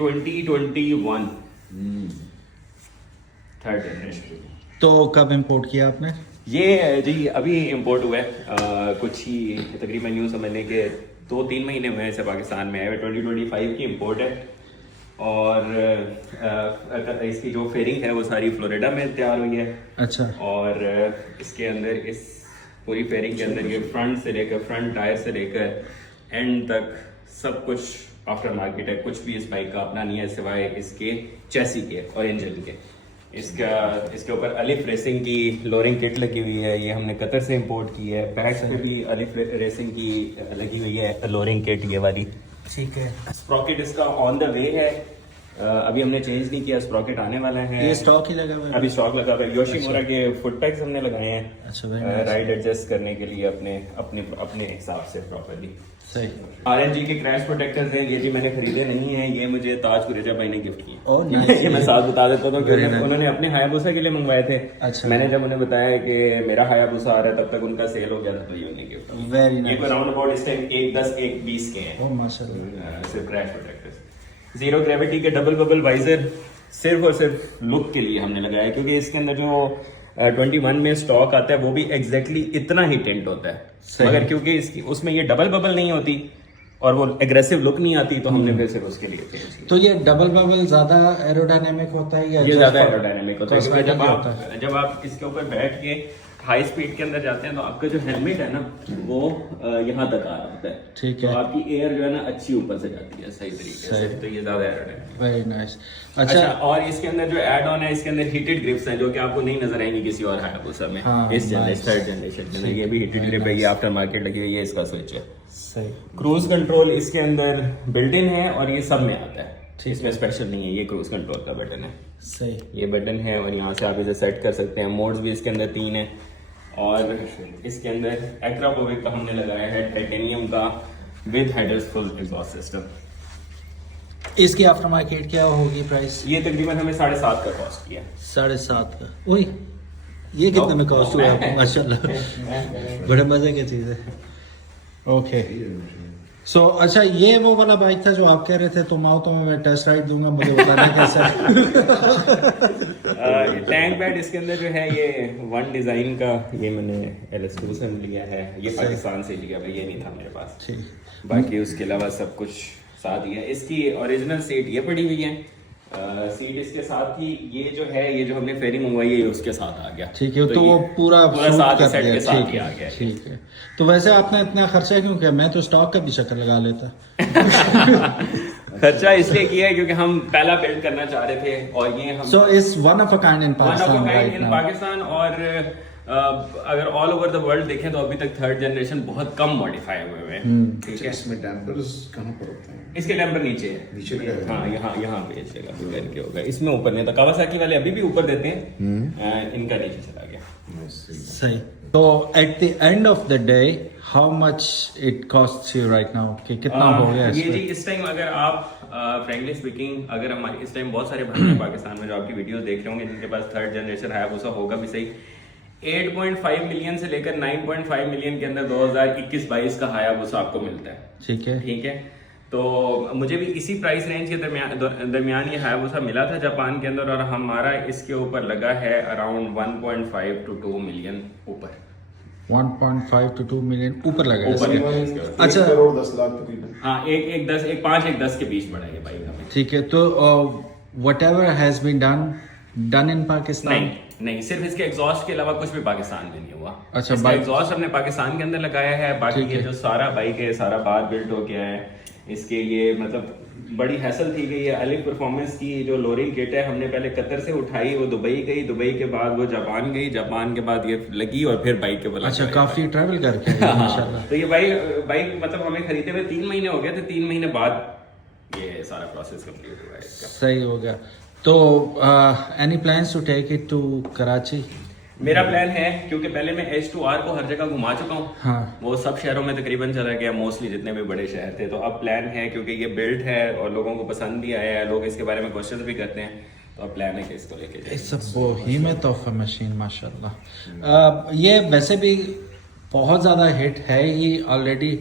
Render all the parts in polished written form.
2021 third generation. तो कब import किया आपने? ये जी अभी इंपोर्ट हुआ है, कुछ ही तकरीबन यूँ समझने के 2-3 महीने हुए हैं इसे पाकिस्तान में आए हुए। 2025 की इंपोर्ट है और इसकी जो फेयरिंग है वो सारी फ्लोरिडा में तैयार हुई है। अच्छा। और इसके अंदर इस पूरी फेयरिंग के अंदर ये फ्रंट टायर से लेकर एंड तक सब कुछ आफ्टर मार्केट है। कुछ भी इस बाइक का अपना नहीं है सिवाय इसके चेसी के और इंजन के। इसके ऊपर अलिफ रेसिंग की लोरिंग किट लगी हुई है, ये हमने कतर से इंपोर्ट की है। बैक पे भी अलिफ रेसिंग की लगी हुई है लोरिंग किट ये वाली। ठीक है। स्प्रॉकेट इसका ऑन द वे है, अभी हमने चेंज नहीं किया, स्प्रॉकेट आने वाला है। ये स्टॉक ही लगा हुआ है? अभी स्टॉक लगा हुआ है। योशीमुरा के फुट पैक्स हमने लगाए हैं। अच्छा, राइड एडजस्ट करने के लिए अपने हिसाब से प्रॉपर्ली। सही। RNG के क्रैश प्रोटेक्टर्स हैं, ये भी मैंने खरीदे नहीं है, ये मुझे ताज कुरेजा भाई ने गिफ्ट किए। Oh nice. ये मैं साथ बता देता हूँ क्योंकि उन्होंने अपने हायाबुसा के लिए मंगवाए थे। अच्छा। मैंने जब उन्हें बताया कि मेरा हायाबुसा आ रहा है तब तक उनका सेल हो गया था, तो ये उन्हें गिफ्ट। वेरी ये नाइस। कोई राउंड अबाउट इस टाइम 1-10-1-20 के हैं। ओह माशाल्लाह। सिर्फ क्रैश प्रोटेक्टर्स। जीरो ग्रेविटी के डबल बबल वाइजर सिर्फ और सिर्फ लुक के लिए हमने लगाया, क्योंकि इसके अंदर जो 21 में स्टॉक आता है वो भी एग्जैक्टली इतना ही टेंट होता है, मगर क्योंकि इसकी उसमें ये डबल बबल नहीं होती और वो एग्रेसिव लुक नहीं आती, तो हमने फिर सिर्फ उसके लिए चेंज किया। तो ये डबल बबल ज्यादा एरोडायनेमिक होता है या ये ज्यादा एरोडायनेमिक होता है, क्योंकि तो जब आप इसके ऊपर बैठ के हाई स्पीड के अंदर जाते हैं तो आपका जो हेलमेट है ना वो यहाँ तक आ रहा होता है। ठीक तो है। आपकी एयर जो है ना अच्छी ऊपर से जाती है सही तरीके से, तो ये ज्यादा एरोडायनेमिक। Very nice. अच्छा, और इसके अंदर जो एड ऑन है, इसके अंदर हीटेड ग्रिप्स हैं जो कि आपको नहीं नजर आएंगी किसी और हायाबुसा में। इस थर्ड जनरेशन में ये भी हीटेड ग्रिप है, ये आफ्टर मार्केट लगी हुई है, इसका स्विच है। सही। क्रूज कंट्रोल इसके अंदर बिल्ट इन है और ये सब में आता है, इसमें स्पेशल नहीं है। ये क्रूज कंट्रोल का बटन है। सही। ये बटन है और यहाँ से आप इसे सेट कर सकते हैं। मोड्स भी इसके अंदर 3 है और इसके अंदर एक्रापोविक का हमने लगाया है टाइटेनियम का with headers full exhaust system. इसकी आफ्टर मार्केट क्या होगी प्राइस? ये तकरीबन हमें 7.5 का कॉस्ट किया। 7.5 का? ओए ये कितने में कॉस्ट हुआ आपको? माशाल्लाह बड़े मजे की चीज है। ओके सो अच्छा, ये वो वाला बाइक था जो आप कह रहे थे तुम आओ तो मैं टेस्ट राइड दूंगा, मुझे बताना कैसा है। टैंक पैड इसके अंदर जो है ये वन डिजाइन का, ये मैंने LS2 से लिया है, ये पाकिस्तान से लिया है, ये नहीं था मेरे पास। ठीक। बाकी उसके अलावा सब कुछ साथ ही है। इसकी ओरिजिनल सीट ये पड़ी हुई है, सीट इसके साथ ही ये जो है, ये जो हमने फेयरिंग मंगवाई है ये उसके साथ आ गया। ठीक है, तो वो पूरा साथ कर सेट दिया। के साथ ठीक ही आ है, गया। ठीक है। तो वैसे आपने इतना खर्चा क्यों किया? मैं तो स्टॉक का भी चक्कर लगा लेता। खर्चा इसलिए किया है क्योंकि हम पहला बिल्ड करना चाह रहे थे और ये हम so is one of a kind in Pakistan. और अगर ऑल ओवर द वर्ल्ड देखें तो अभी तक थर्ड जनरेशन बहुत कम मॉडिफाई हुए हैं। ठीक है। इसमें डैम्पर्स कहाँ पर होते हैं? इसके डैम्पर नीचे है, नीचे का? हाँ यहाँ पे इस जगह पे करके होगा, इसमें ऊपर नहीं था। कावासाकी वाले अभी भी ऊपर देते हैं, इनका नीचे चला गया। सही। तो at the end of the day how much it costs you right now? कि कितना हो गया ये जी इस टाइम अगर आप फ्रैंकली स्पीकिंग, अगर हमारे इस टाइम बहुत सारे भाई हैं पाकिस्तान में जो आपकी वीडियोस देख रहे होंगे जिनके पास थर्ड जनरेशन हायाबुसा होगा भी सही, 8.5 मिलियन से लेकर 9.5 मिलियन के अंदर 2021-22 का हायाबुसा आपको मिलता है। ठीक है। ठीक है, तो मुझे भी इसी प्राइस रेंज के दरमियान ये हायाबुसा मिला था जापान के अंदर, और हमारा इसके ऊपर लगा है अराउंड 1.5 to 2 मिलियन ऊपर। 1.5 to 2 मिलियन ऊपर लगा है ऊपर इसके। है। अच्छा। 1 करोड़ 10 लाख तकरीबन। हाँ, 1.5-1.10 के बीच बढ़ा ये बाइक हमें। ठीक है, तो whatever has been done in Pakistan? नहीं, सिर्फ इसके एग्जॉस्ट के अलावा कुछ भी पाकिस्तान में नहीं हुआ। अच्छा, इसका एग्जॉस्ट हमने पाकिस्तान के अंदर लगाया है, बाकी ये जो सारा बाइक है सारा बाहर बिल्ड हो गया है। इसके ये मतलब बड़ी हैसल थी गई है। अलिफ परफॉर्मेंस की जो लोरिंग किट है हमने पहले कतर से उठाई, वो दुबई गई, दुबई के बाद वो जापान गई, जापान के बाद ये लगी और फिर बाइक के बल। अच्छा, काफी ट्रैवल करके आए माशाल्लाह। तो ये बाइक मतलब हमें खरीदे हुए 3 महीने हो गए थे, 3 महीने बाद ये सारा प्रोसेस कंप्लीट हुआ है इसका। सही हो गया। तो any plans to take it to Karachi? मेरा प्लान है, क्योंकि पहले मैं H2R को हर जगह घुमा चुका हूँ। हाँ। वो सब शहरों में तकरीबन चला गया, मोस्टली जितने भी बड़े शहर थे। तो अब प्लान है, क्योंकि ये बिल्ड है और लोगों को पसंद भी आया है, लोग इसके बारे में क्वेश्चन भी करते हैं, तो अब प्लान है कि इसको लेके जाए। It's a Bohemian of a machine माशाल्लाह। ये वैसे भी बहुत ज़्यादा हिट है ही ऑलरेडी।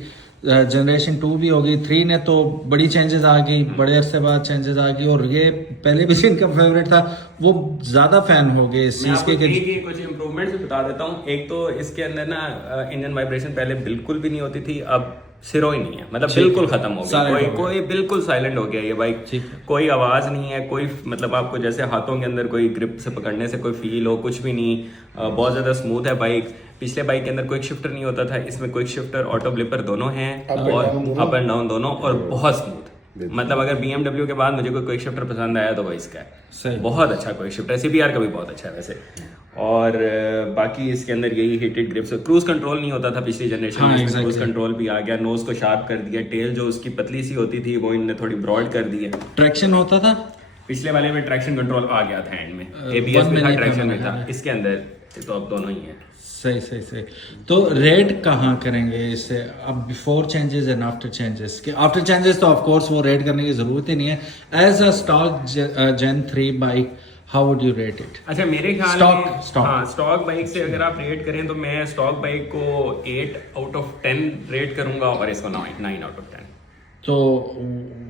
जनरेशन 2 भी होगी, 3 ने तो बड़ी चेंजेस आ गई, बड़े अरसे बाद चेंजेस आ गई, और ये पहले भी जिनका फेवरेट था वो ज्यादा फैन हो गए इस मैं चीज आपको के एक ही कुछ इम्प्रूवमेंट्स बता देता हूँ। एक तो इसके अंदर ना इंजन वाइब्रेशन पहले बिल्कुल भी नहीं होती थी, अब सिरो ही नहीं है, मतलब बिल्कुल खत्म हो गया, कोई बिल्कुल साइलेंट हो गया ये बाइक, कोई आवाज नहीं है, कोई मतलब आपको जैसे हाथों के अंदर कोई ग्रिप से पकड़ने से कोई फील हो, कुछ भी नहीं। बहुत ज्यादा स्मूथ है बाइक। पिछले बाइक के अंदर क्विक शिफ्टर नहीं होता था, इसमें क्विक शिफ्टर ऑटो ब्लिपर दोनों हैं, और अप एंड डाउन दोनों, और बहुत स्मूथ। मतलब अगर BMW के बाद मुझे कोई क्विक शिफ्टर पसंद आया तो वो इसका है, बहुत अच्छा क्विक शिफ्टर है। CBR का भी बहुत अच्छा है वैसे। और बाकी इसके अंदर यही हीटेड ग्रिप्स, क्रूज कंट्रोल नहीं होता था पिछली जनरेशन में, क्रूज कंट्रोल भी आ गया, नोज को शार्प कर दिया, टेल जो उसकी पतली सी होती थी वो इनने थोड़ी ब्रॉड कर दी है। ट्रैक्शन होता था पिछले वाले में ट्रैक्शन कंट्रोल आ गया था एंड में, ABS में था, ट्रैक्शन में था, इसके अंदर तो अब दोनों ही है। सही सही सही। तो रेट कहाँ करेंगे इसे अब, before changes and after changes? कि आफ्टर चेंजेस तो ऑफ कोर्स वो रेट करने की जरूरत ही नहीं है। As a stock Gen 3 bike, how would you rate it? अच्छा, मेरे ख्याल में स्टॉक बाइक से अगर आप रेट करें तो मैं स्टॉक बाइक को 8 आउट ऑफ 10 रेट करूंगा, और इसको 9 आउट ऑफ 10। तो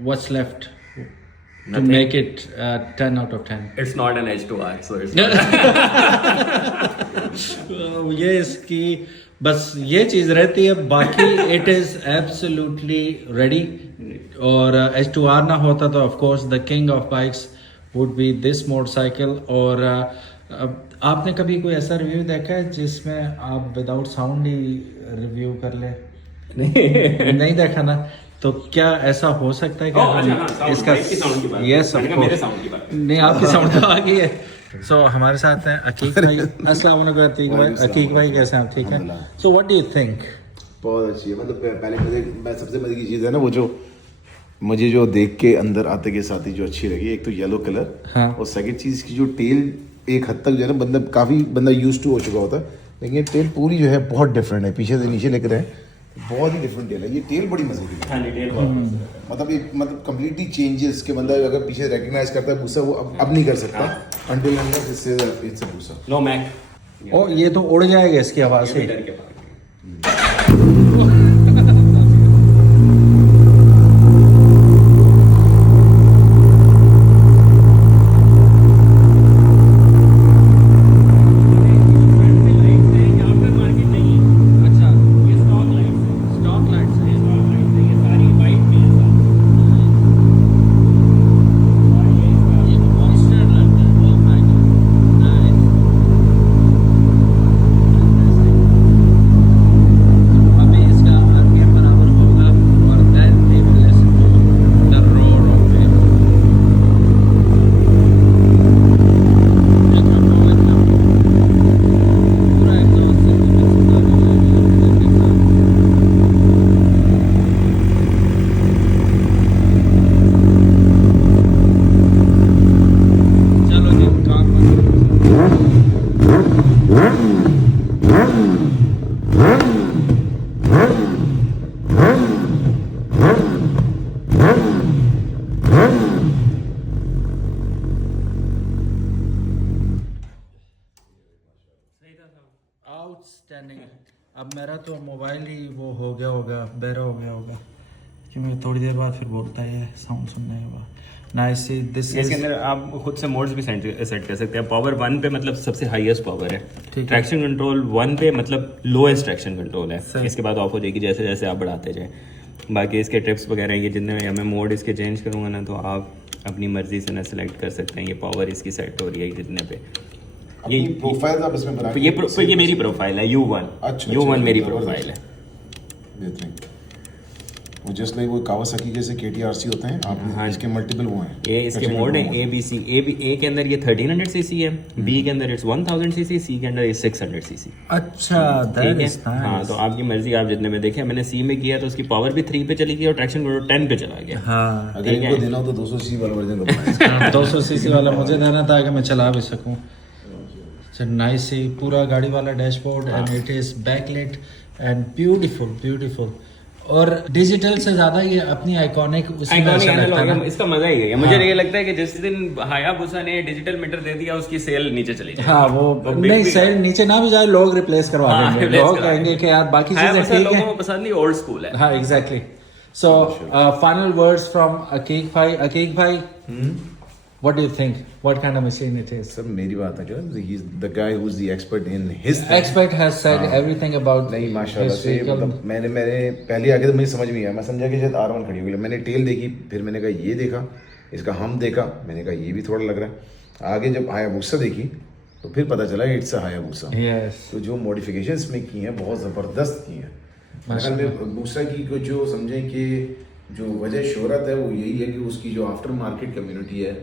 what's left to make it 10 out of 10? It's not an H2R, so it's ये इसकी बस ये चीज रहती है, बाकी इट इज एब्सोल्युटली रेडी। और H2R ना होता तो of course the king of bikes would be this motorcycle. और आपने कभी कोई ऐसा रिव्यू देखा है जिसमें आप विदाउट साउंड ही रिव्यू कर ले? नहीं देखा ना? तो क्या ऐसा हो सकता है कि इसका यस नहीं, आपकी साउंड तो आ गई है। सो हमारे साथ हैं अकीक भाई। अस्सलाम वालेकुम अकीक भाई। अकीक भाई कैसे हैं आप? ठीक है। So what do you think? बहुत अच्छी है। मतलब पहले मैं सबसे मजे की चीज़ है ना, वो जो मुझे जो देख के अंदर आते के साथ ही जो अच्छी लगी, एक तो येलो कलर, हाँ। और सेकंड चीज़ की जो टेल एक हद तक जो है ना, बंदा यूज टू हो चुका होता है, लेकिन ये टेल पूरी जो है बहुत डिफरेंट है, पीछे से नीचे लेकर आए, बहुत ही डिफरेंट टेल है। ये टेल बड़ी मजे की है। मतलब कंप्लीटली चेंजेस के बंदा अगर पीछे रिकग्नाइज करता है भूसा, वो अब नहीं कर सकता अंटिल अनलेस इससे इट्स अ भूसा। No Mac. ओ ये तो उड़ जाएगा इसकी आवाज से। आउटस्टैंडिंग। अब मेरा तो मोबाइल ही वो हो गया होगा, बहरा हो गया होगा, क्योंकि थोड़ी देर बाद फिर बोलता है साउंड सुनने के बाद। नाइस। दिस इसके अंदर आप खुद से मोड्स भी सेट कर सकते हैं। पावर 1 पे मतलब सबसे हाईएस्ट पावर है, ट्रैक्शन कंट्रोल 1 पे मतलब लोएस्ट ट्रैक्शन कंट्रोल है, इसके बाद ऑफ हो जाएगी जैसे जैसे आप बढ़ाते जाएं। बाकी इसके टिप्स वगैरह ये जितने मैं मोड इसके चेंज करूँगा ना, तो आप अपनी मर्जी से ना सेलेक्ट कर सकते हैं। ये पावर इसकी सेट हो रही है जितने पे, ये प्रोफाइल आप इसमें बना, ये मेरी प्रोफाइल है U1। अच्छा, U1 मेरी प्रोफाइल है। बेहतरीन। वो जस्ट लाइक वो कावासाकी जैसे KTRC होते हैं, आप हाँ, इसके मल्टीपल वो हैं। ये इसके मोड हैं A B C। A के अंदर ये 1300 सीसी है, B के अंदर इट्स 1000 सीसी, C के अंदर ये 600 सीसी। अच्छा, दैट इज नाइस। हाँ, तो आपकी मर्जी, आप जितने में देखे। मैंने C में किया तो उसकी पावर भी 3 पे चली गई और ट्रैक्शन कंट्रोल 10 पे चला गया। हाँ, अगर इनको देना हो तो 200 सीसी वाला वर्जन बनाएं। 200 सीसी वाला मुझे देना था कि मैं चला भी सकूं। नाइस। पूरा गाड़ी वाला dashboard and it is backlight and beautiful. और डिजिटल से ज्यादा ये अपनी आइकॉनिक आइकॉनिक एनालॉग है, इसका मजा ही है। मुझे ये लगता है कि जिस दिन हायाबुसा ने डिजिटल मीटर दे दिया उसकी सेल नीचे चली जाए। हाँ वो नहीं सेल नीचे ना भी जाए, लोग रिप्लेस करवा हाँ, देंगे, replace लोग करवा कहेंगे कि यार बाकी चीजें हायाबुसा ठीक लोगों है। को पसंद नहीं, ओल्ड स्कूल है। हाँ exactly. So final words from Aqeeq भाई। अकीक भाई, what do you think? What kind of machine it is? Sir मेरी बात है जो he's the guy who's the expert in his thing. Expert has said everything about नहीं माशाल्लाह his से vehicle. मतलब मैंने पहले आके तो मुझे समझ में नहीं आया, मैं समझा कि शायद R1 खड़ी होगी। मैंने टेल देखी, फिर मैंने कहा ये देखा, इसका हम देखा, मैंने कहा ये भी थोड़ा लग रहा है। आगे जब हायाबुसा देखी तो फिर पता चला इट्स अ हायाबुसा। Yes. तो जो मॉडिफिकेशंस में की हैं बहुत ज़बरदस्त की हैं। असल में दूसरा की को जो समझें कि जो वजह शोहरत है वो यही है कि उसकी जो आफ्टर मार्केट कम्युनिटी है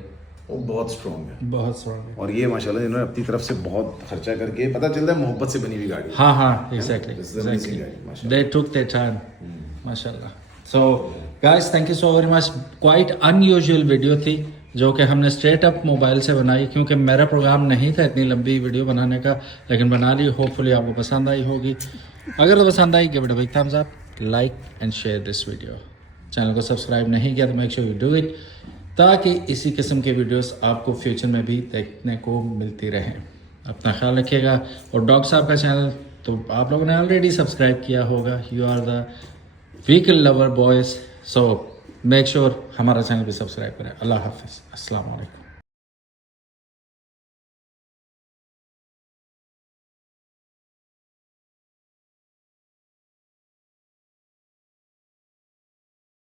वो बहुत स्ट्रॉन्ग है। बहुत स्ट्रॉन्ग है। और ये माशाल्लाह इन्होंने अपनी तरफ से बहुत खर्चा करके, पता चलता है मोहब्बत से बनी हुई गाड़ी। हाँ हाँ exactly This is amazing exactly guy, mashallah. They took their time माशाल्लाह। So guys thank you so very much. Quite unusual video थी जो कि हमने स्ट्रेट अप मोबाइल से बनाई, क्योंकि मेरा प्रोग्राम नहीं था इतनी लंबी वीडियो बनाने का, लेकिन बना ली। होपफुली आपको पसंद आई होगी। अगर तो पसंद I give it a big thumbs up, like and share this video. Channel को सब्सक्राइब नहीं किया तो make sure you do it, ताकि इसी किस्म के वीडियोस आपको फ्यूचर में भी देखने को मिलती रहें। अपना ख्याल रखिएगा। और डॉग साहब का चैनल तो आप लोगों ने ऑलरेडी सब्सक्राइब किया होगा। You are the vehicle lover boys, so make sure हमारा चैनल भी सब्सक्राइब करें। अल्लाह हाफिज़, अस्सलाम वालेकुम।